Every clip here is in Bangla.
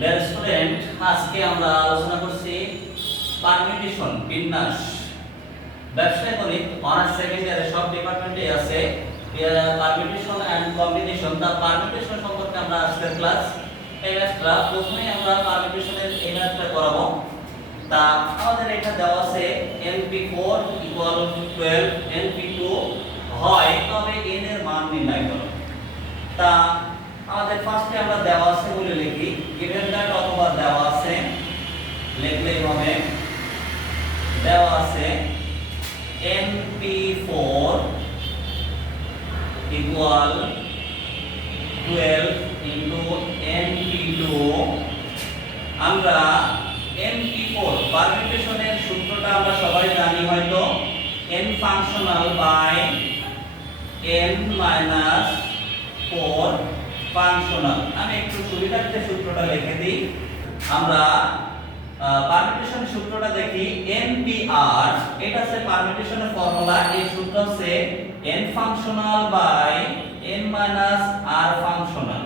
ডিয়ার স্টুডেন্ট আজকে আমরা আলোচনা করছি পারমিটেশন বিন্যাস। ব্যবসায় গণিত অনার্স সেকেন্ড ইয়ারে সব ডিপার্টমেন্টে আছে। পারমিটেশন এন্ড কম্বিনেশন দা পারমিটেশন সম্পর্কে আমরা আজকের ক্লাস এই ম্যাথটা প্রথমে আমরা পারমিটেশনের এই ম্যাথটা করাবো। তা আমাদের এটা দেওয়া আছে np4 ইকুয়াল 12 np2 হয়, তবে n এর মান নির্ণয় করো। তা আমাদের ফার্স্টে আমরা দেওয়া আছে বলে লিখি। গিভেন দ্যাট অথবা দেওয়া আছে, লিখলেই হবে। দেওয়া আছে np4 ইকুয়াল 12 ইনটু np2 আমরা np4 পারমিটেশনের সূত্রটা আমরা সবাই জানি হয়তো। N functional by n minus four functional আমি একটু সুবিধার্থে সূত্রটা লিখে দিই। আমরা পারমিটেশন সূত্রটা দেখি npr এটা হচ্ছে পারমিটেশনের ফর্মুলা এই সূত্র হচ্ছে n functional by n minus r functional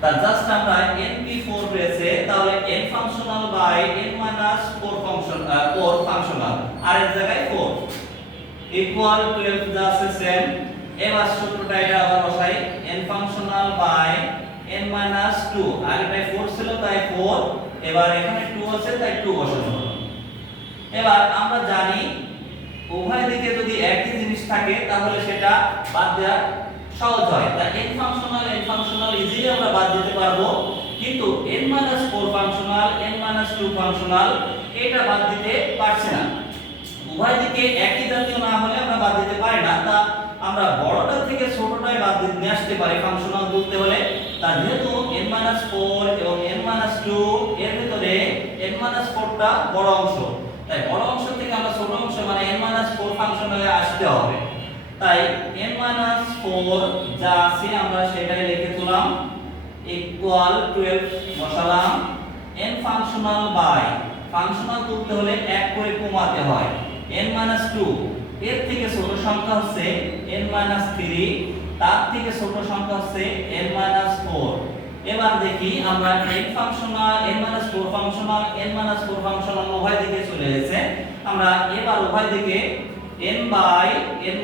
তা জাস্ট আমরা np4 রয়েছে তাহলে N functional by n minus 4 function 4 functional আর এর জায়গায় 4 ইকুয়াল 12 যা আছে সেম এবার সূত্রটা এটা আবার বসাই। ফাংশনাল বাই n মাইনাস 2 আগেটাই 4 ছিল, তাই 4 এবার এখানে 2 আছে, তাই 2 বসানো এবার আমরা জানি, উভয় দিকে যদি একই জিনিস থাকে, তাহলে সেটা বাদ দেওয়া সহজ হয়। তা n functional n functional easily আমরা বাদ দিতে পারব। কিন্তু n 4 ফাংশনাল n 2 ফাংশনাল এটা বাদ দিতে পারছি না। উভয় দিকে একই জাতীয় না হলে আমরা নিয়ে আসতে পারি ফাংশনাল তুলতে হলে, তা যেহেতু n 4 এবং n 2 এর ভিতরে n 4 টা বড় অংশ। তাই বড় অংশ থেকে আমরা ছোট অংশ মানে n 4 ফাংশনালে আসতে হবে। তাই n 4 যা আছে আমরা সেটাই লিখে তুললাম ইকুয়াল 12 বসালাম, n ফাংশনাল বাই ফাংশনাল তুলতে হলে এক করে কমাতে হয়। n 2 এর থেকে ছোট সংখ্যা হচ্ছে n 3 তার থেকে ছোট সংখ্যা হচ্ছে n 4 এবার দেখি আমরা n functional n 4 functional n 4 functional উভয় দিকে চলে গেছে আমরা এবার উভয় দিকে n বাই n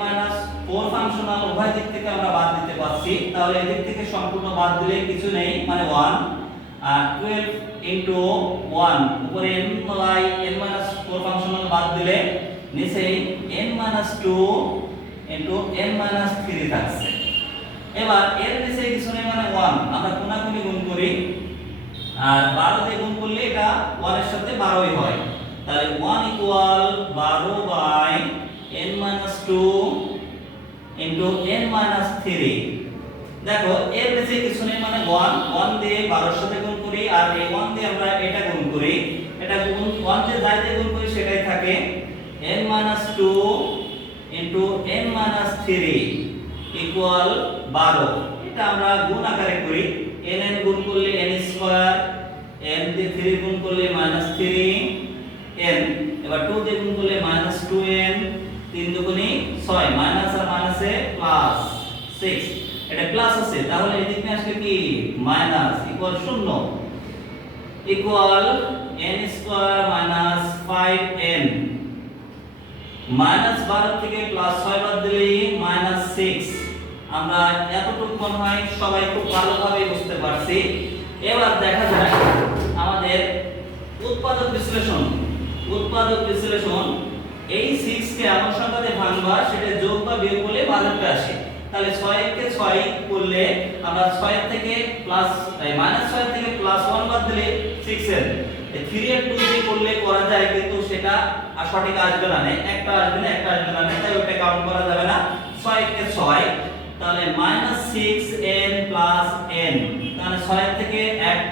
4 ফাংশনাল উভয় দিক থেকে আমরা বাদ দিতে পারছি। তাহলে এদিক থেকে সম্পূর্ণ বাদ দিলে কিছু নেই মানে 1 আর 12 ইনটু 1 উপরে n বাই n 4 ফাংশনাল বাদ দিলে নিচে n 2 ইনটু n 3 থাকছে। এবার এর নিচে কিছু নেই মানে 1 আমরা কোনাকুনি গুণ করি, আর 12 দিয়ে গুণ করলে এটা 1 এর সাথে 12ই হয়। তাহলে 1 equal 12 by n 2 into n 3 দেখো, এর নিচে কিছু নেই মানে 1 1 দিয়ে 12 এর সাথে গুণ করি, আর এই 1 দিয়ে আমরা এটা গুণ করি। এটা গুণ 1 দিয়ে যাই দিয়ে গুণ করি, সেটাই থাকে n 2 ইনটু n 3 ইকুয়াল 12 এটা আমরা গুণ আকারে করি। n n গুণ করলে n স্কয়ার n দিয়ে 3 গুণ করলে মাইনাস 3 n এবার 2 দিয়ে গুণ করলে মাইনাস 2n 3 দুগুণে 6 মাইনাস আর মাইনাসে প্লাস 6 এটা প্লাস আছে, তাহলে এদিক নিয়ে আসলে কি? Minus equal 0 equal n square minus 5n minus 12 থেকে প্লাস 6 বাদ দিলে মাইনাস 6 আমরা এতটুকু মনে হয় সবাই খুব ভালোভাবে বুঝতে পারছি। এবার দেখা যাক আমাদের উৎপাদক বিশ্লেষণ। উৎপাদক বিশ্লেষণ এই 6 কে এমন সংখ্যাতে ভাঙবা, সেটা যোগ বা বিয়োগ করলে বাজারটা আসে। তাহলে 6 কে 6 করলে আমরা 6 থেকে প্লাস মাইনাস 6 থেকে প্লাস 1 বাদ দিলে 6 এর। 3 এর 2 দিয়ে করলে করা যায় কিন্তু সেটা আর সঠিক আসবে না একটা আসবে না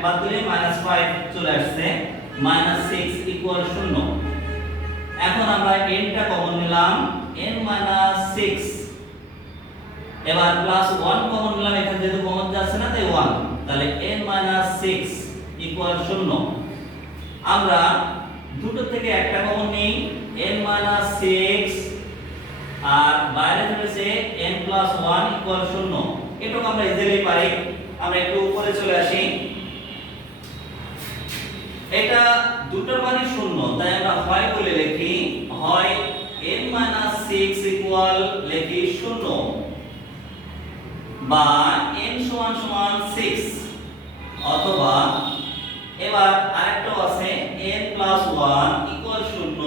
বাদ দিলে মাইনাস ফাইভ চলে আসছে মাইনাস সিক্স ইকুয়াল শূন্য। এখন আমরা এনটা কমন নিলাম এন মাইনাস সিক্স এবার প্লাস ওয়ান কমন নিলাম, এখানে যেহেতু কমন যাচ্ছে না, তাই ওয়ান তাহলে এন মাইনাস সিক্স ইকুয়াল শূন্য। আমরা দুটো থেকে একটা কমন নিই এন মাইনাস সিক্স আর বাইরে রয়েছে n প্লাস ওয়ান ইকুয়াল শূন্য। এটুকু আমরা ইজিলি পারি। আমরা একটু উপরে চলে আসি। এটা দুটোর মানে শূন্য, তাই আমরা হয় বলে লিখি, হয় n 6 ইকুয়াল লিখি শূন্য বা n সমান সমান 6 অথবা এবার আরেকটা আছে, n 1 ইকুয়াল শূন্য,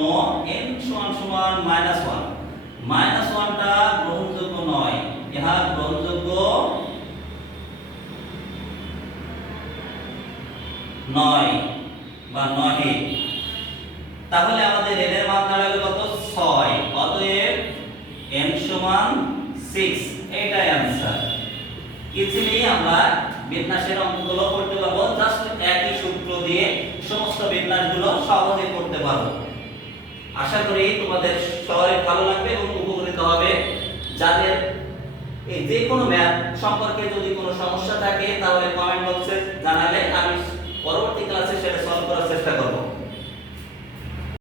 n সমান সমান মাইনাস 1 মাইনাস 1টা গ্রহণযোগ্য নয়, ইহা গ্রহণযোগ্য নয়। বা নহে তাহলে আমাদের n এর মান দাঁড়ালো কত 6 অতএব n সমান 6 এটাই आंसर ইজিলি আমরা বিন্যাসের অঙ্কগুলো করতে পারবো জাস্ট একই সূত্র দিয়ে সমস্ত বিন্যাসগুলো সহজে করতে পারবো আশা করি তোমাদের সবারই ভালো লাগবে এবং উপকৃত হবে যাদের এই যে কোনো ম্যাথ সম্পর্কে যদি কোনো সমস্যা থাকে তাহলে কমেন্ট বক্সে জানালে চেষ্টা